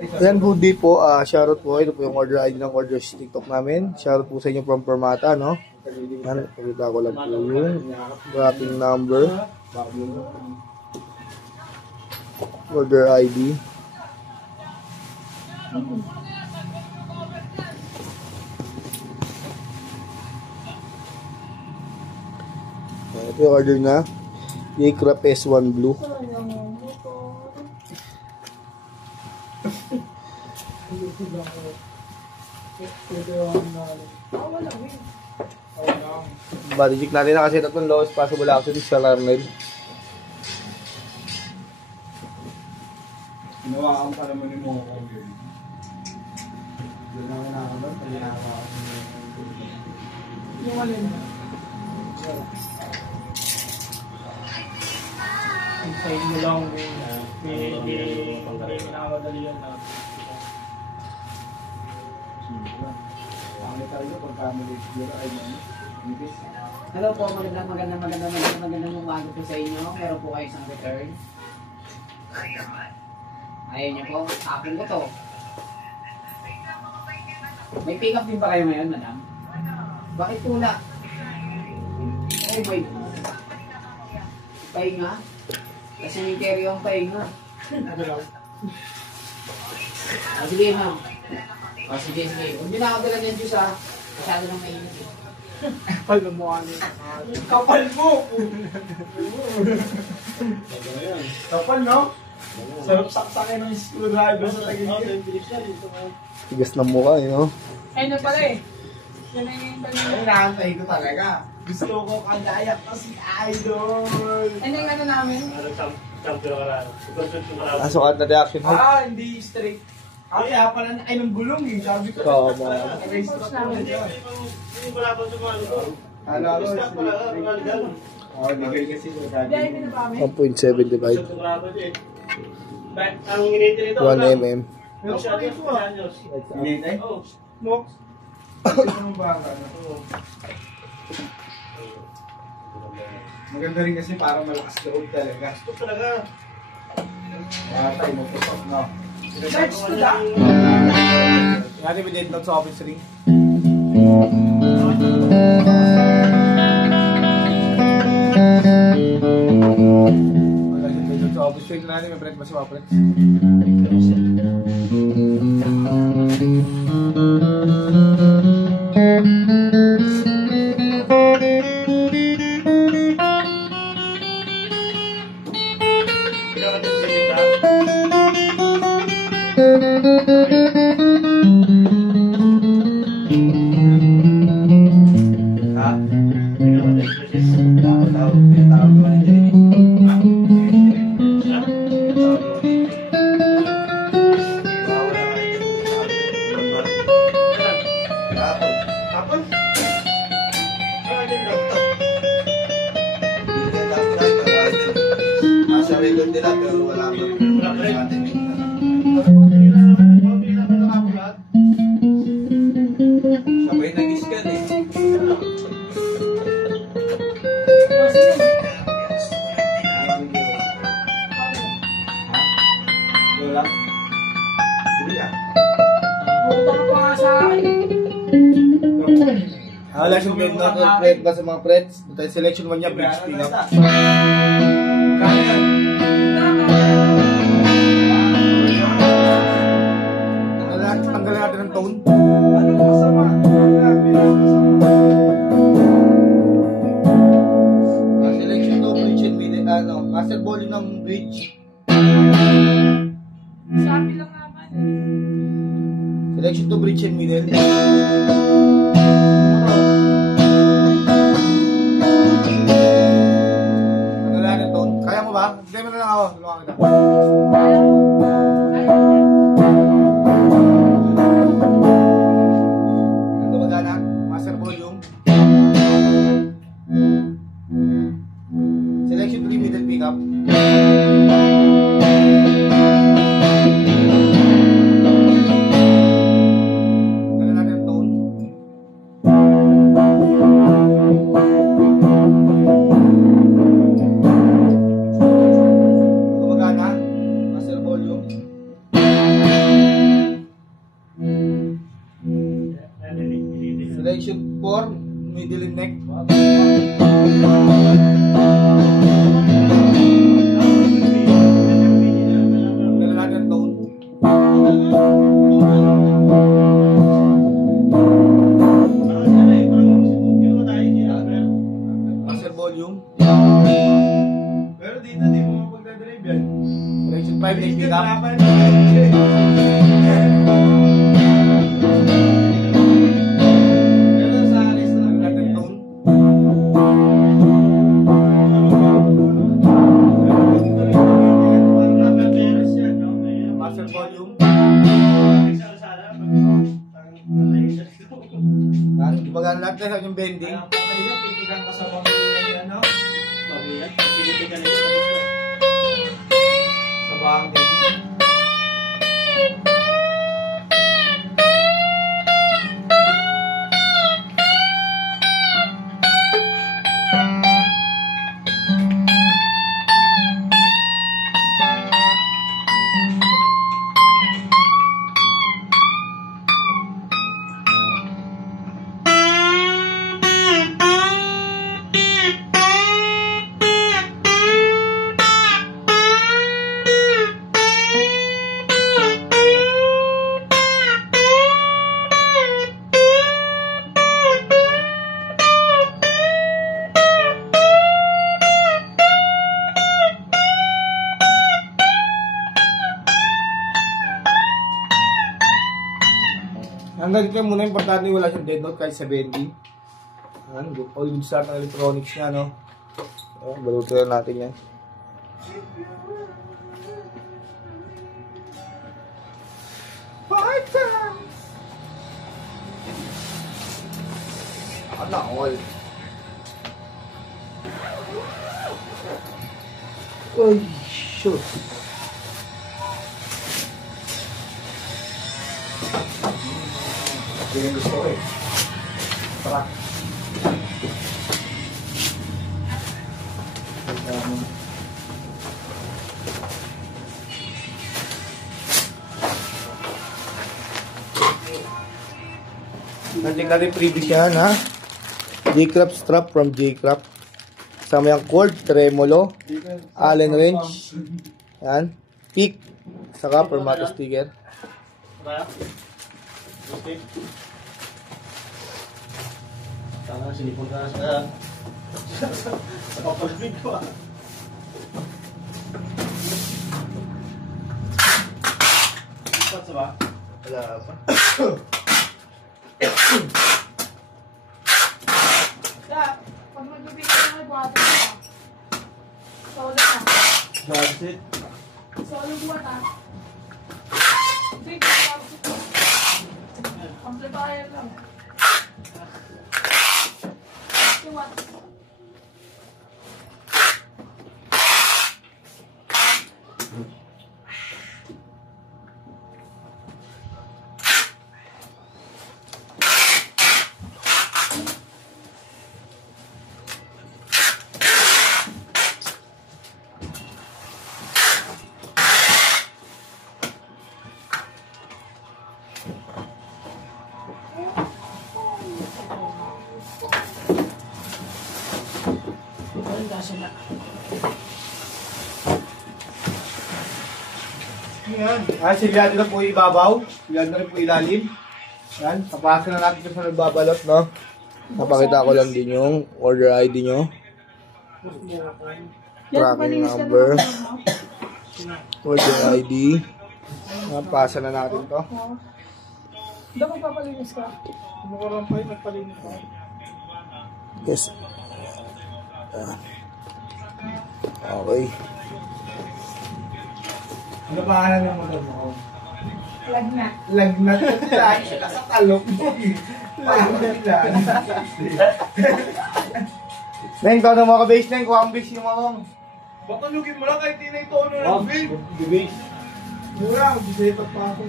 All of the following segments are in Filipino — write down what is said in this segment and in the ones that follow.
Ayan, good day po. Shoutout po. Ito po yung order ID ng order sa TikTok namin. Shoutout po sa inyo from Permata, no? Yan, pakita ko lang po yung tracking number. Order ID. Ito yung order na. Aircraft S1 Blue. Body check natin na kasi tatlong lowest possible accident sa Larnell. Ginawa pa naman yung mga order. Doon na nakakabot, pag-inawa ako yung alin. Sa inyo lang, may pinamadali yan na. Pangit tayo pagka mali-siguro ay manipis. Hello po, magandang umaga po sa inyo. Meron po kayo isang return. Ayaw niyo po, tapon ko to. May pick up din ba kayo ngayon, madam? Bakit pula? Oh my God. Pahinga? Kasi may carry yung pahinga. Sige ma'am. Sige. Huwag nyo na ako dala niyan, Diyos ha. Masyado nang mainit eh. Kapal na mukha niyo. Kapal mo! Kapal, no? Sarap saksakin ng screwdriver sa tagigil. Tigas ng mukha, no? Ay, na pala eh. Yan na yung Ay, nakantay ko talaga. Gusto ko kagaya ko si Idol. Ano yung ano namin? Sukat na reaction mo. Hindi straight. Kaya pala ay nang gulong eh. Sabi ko. Oo, mga. Post namin. Nagay kasi sa Dahil din na ba kami? 1.7 divide. Ang initi nito. 1 mm. Hindi na eh. Smoke. Anong baka na? Maganda rin kasi parang malakas loob talaga. Ito talaga. Tayo mo pusok, no? Search to lang. Natin may date note sa office ring. Sa office ring natin, may print ba sa office? Sabay nag-iskan eh. Wala. Sige ka. Bukang pa nga sa akin. Wala siyang date note or print ba sa mga prets? Selection 1 niya, bridge pick up. Tanggalin natin ng tone. Ano masama? Selection 2, bridge and middle, master volume ng bridge. Sabi lang naman. Selection 2, bridge and middle. Tanggalin natin ng tone. Kaya mo ba? Hindi mo na lang ako. Lumakan kita. Master volume. Selection 3 middle pickup. Tanggalin natin ang tone. Gumagana. 4, middle and neck. Dala natin tone. Master volume. Pero dito di mo mapagdadrive yan. Selection 5, neck pick up. Pero sa alis na Dala natin tone. Master volume. Yan, gumagana natin sa yung bending. Pitikan ka sa mga ano? Pitikan nito. Sa bahang din. Hanggang dito muna, importante wala siyang dead note kahit sa bending. All good start ng electronics niya, no? Balutin natin yan. Ano all? Uy, shoot. Ganyan gusto ko eh. Tara. Nandiyan natin previous yan, ha? J-Craft strap from J-Craft. Sama yung cord, tremolo, Allen wrench. Yan. Pick. Saka formato sticker. Tama, sinipon ka sa kapalamig ko ah. Ipat sa ba? Wala pa. Pag magbibigay ka ng buwata ka. Solo ka. That's it. Solo buwata. Sige, amplifier lang. What? Yan. Silyado na po ibabaw. Silyado na rin po ilalim. Yan. Papasin na natin ito sa nagbabalot, no? Napakita ko lang din yung order ID nyo. Tracking number. Order ID. Napasa na natin to. Daw magpapalinis ka? Kumukarampay, nagpalinis ka. Yes. Okay. Ano pa ng motor mo? Lagnat. Lagnat ko tayo siya sa talok mo. Lagnat lang. Neng, ikaw na mga ka-base, Neng. Kuha ang base yung mga kong. Baka lugin mo lang kahit di na ito ano ng vape. Base. Mura, bisita pa ako.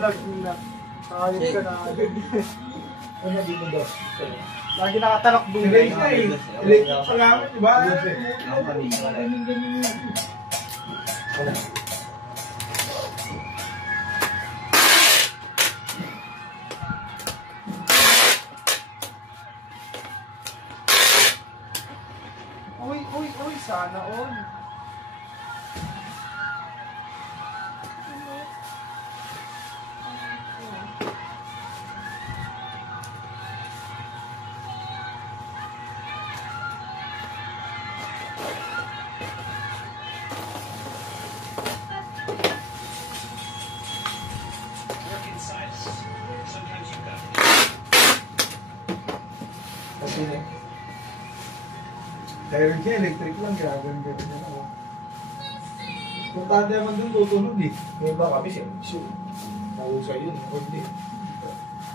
Lagnat. Ayos ka na. Ano dito daw? Lagi nakatalak doon. Erase na eh. Erase pa lang, di ba? Sana all. Kasi dahil niya, electric lang, kaya ganun yan ako. Kung tanda naman dun, tutunog eh. May iba kami siya. Mahusay yun. O hindi.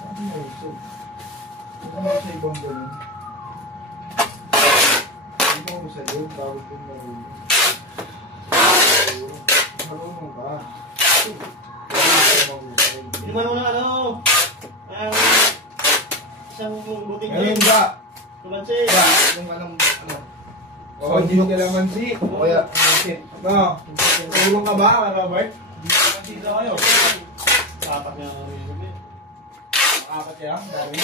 Ano mahusay? Ano sa ibang ganun? Hindi mo mahusay yun, tawag yun marunong. Marunong ka. Hindi mo naman ano, isang buting Ngayon ba? kumansi. Ba, yung anong, O, hindi ka lamansi. o kaya, No, tulong ka ba, Robert? Hindi ko nakita kayo. Apat nga ang sabi. Makapat yan, dami.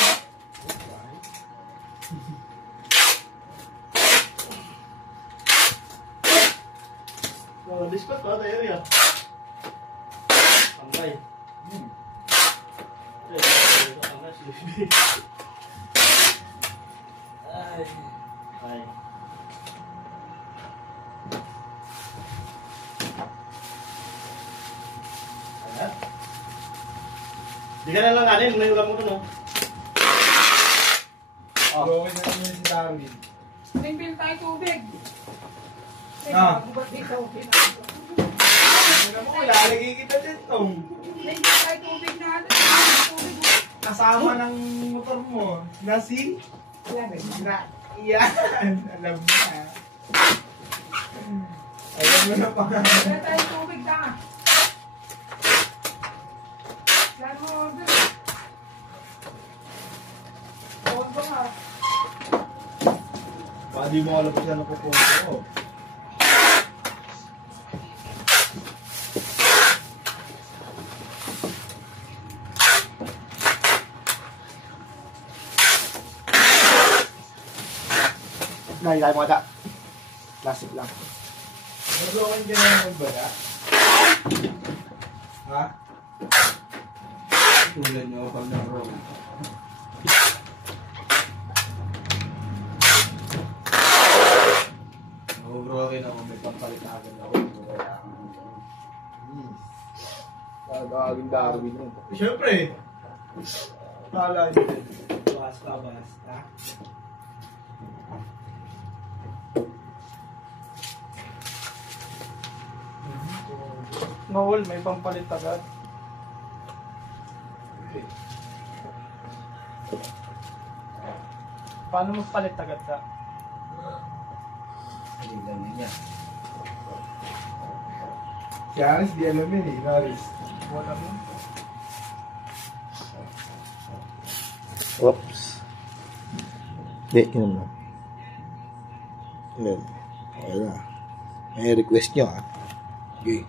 Discount pa sa area. Pangay. Ay. Ay. Ayan. Di ka na lang kanin, may ulam mo dun, oh. Tulungin na naman si Darwin. Tingpil tayo tubig. Ah. Ba't ikaw? Ano mo, ilalagay kita dyan, Tom. Tingpil tayo tubig natin. Tubig. Kasama ng motor mo. Nasi? Yan. Alam mo na. Alam mo na pa. Wala tayong tubig na. Saan mo order? Huwag ba nga? Baka di mo alam kung saan napupunta ko. nahilay mo ata. Plastic lang. Naglokan ka na magbala? Ha? Tulad nyo pag nag-roll. Nag-broken ako, may pampalit na agad ako. Gagawin Darwin yun. Siyempre. Kala nyo din. Basta. Noel, may pampalit agad. Paano magpalit agad ka? Hindi lang niya. Si Aris, di alam yun eh. Aris. Wala mo. Oops. Hindi, yun lang. Yun. Okay na. May request nyo ah. Okay.